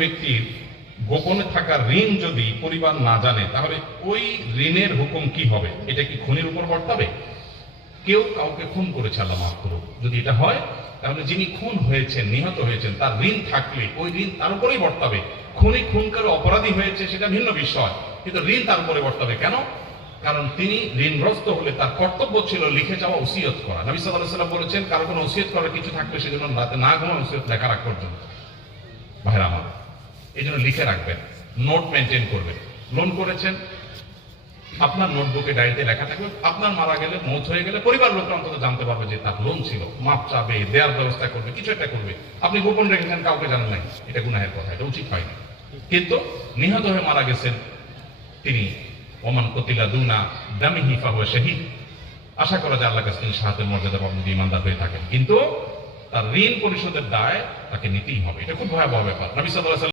ব্যক্তির গোপনে থাকা ঋণ যদি পরিবার না জানে তাহলে ওই ঋণের হুকুম কি হবে? এটা কি খুনির উপর বর্তাবে? কেউ কাউকে খুন করেছে, আল্লাহ মাফ করুক, যদি এটা হয় তাহলে যিনি খুন হয়েছেন, নিহত হয়েছেন, তার ঋণ থাকলে ওই ঋণ তার উপরেই বর্তাবে। খুনি খুন করে অপরাধী হয়েছে সেটা ভিন্ন বিষয়, কিন্তু ঋণ তার উপরে বর্তাবে কেন? কারণ তিনি ঋণগ্রস্ত হলে তার কর্তব্য ছিল লিখে যাওয়া ওসিয়ত করা। নবী সাল্লাল্লাহু আলাইহি ওয়াসাল্লাম বলেছেন, কারো কোনো ওসিয়ত করার কিছু থাকলে সেজন্য রাতে না ঘুমায় ওসিয়ত লেখা রাখ পর্যন্ত। ভাইরা আমার, এই জন্য লিখে রাখবেন, নোট মেনটেন করবেন। লোন করেছেন, আপনার নোটবুকে ডায়েরিতে লেখা থাকবে, আপনার মারা গেলে, মৌত হয়ে গেলে পরিবার লোকরা অন্তত জানতে পারবে যে তার লোন ছিল, মাপ চাবে, দেওয়ার ব্যবস্থা করবে, কিছু একটা করবে। আপনি গোপন রেখেছেন, কাউকে জানেন নাই, এটা গুনাহের কথা, এটা উচিত হয়নি। কিন্তু নিহত হয়ে মারা গেছেন তিনি, ওমান কতিলা দুনা দামিহি ফাহুয়া শাহীদ, আশা করা যায় আল্লাহর কাছে তিনি শাহাদাতের মর্যাদা পাবেন যদি ঈমানদার হয়ে থাকেন। কিন্তু তার ঋণ পরিশোধের দায় তাকে নিতেই হবে, এটা খুব ভয়াবহ ব্যাপার। নবী সাল্লাল্লাহু আলাইহি